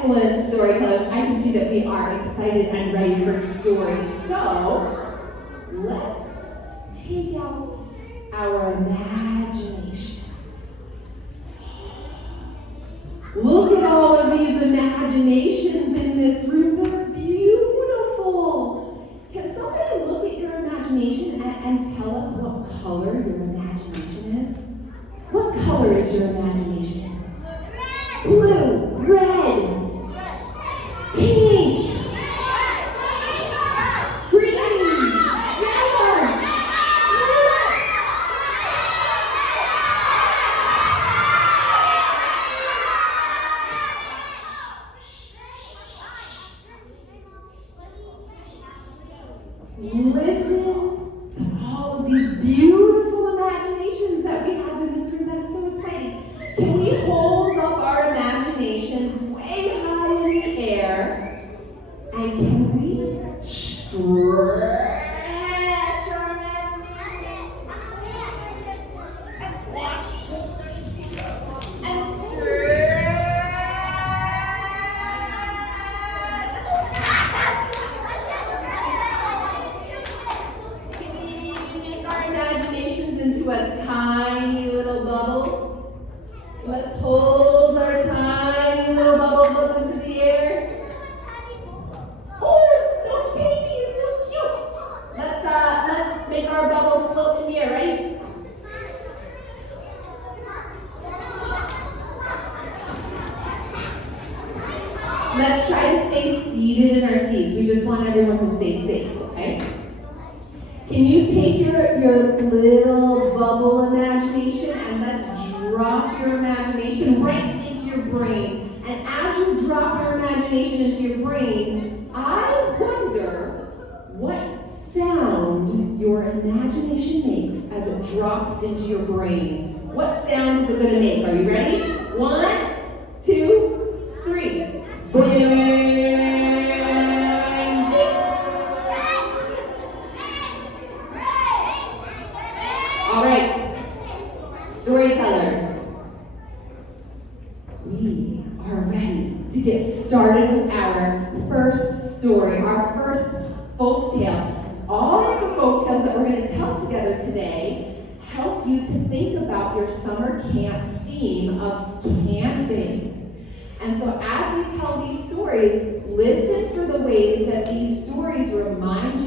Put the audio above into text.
Excellent storytellers. I can see that we are excited and ready for stories. So, let's take out our imaginations. Look at all of these imaginations in this room. They're beautiful. Can somebody look at your imagination and tell us what color your imagination is? What color is your imagination? Blue, red, pink, green, yellow. Listen to all of these beautiful imaginations that we have in this room. That is so exciting. Can we hold up our imaginations way high in the air? And can we stretch our imagination? And squash. And stretch. Can we make our imaginations into a tiny little bubble? Let's hold our tiny little bubbles up into the air. Oh, it's so tiny, it's so cute. Let's make our bubble float in the air. Ready? Let's try to stay seated in our seats. We just want everyone to stay safe, okay? Can you take your little bubble imagination and let's drop your imagination right into your brain. And as you drop your imagination into your brain, I wonder what sound your imagination makes as it drops into your brain. What sound is it going to make? Are you ready? 1, 2, 3. Boing. All right, storytellers. We are ready to get started with our first story, our first folktale. All of the folktales that we're going to tell together today help you to think about your summer camp theme of camping. And so as we tell these stories, listen for the ways that these stories remind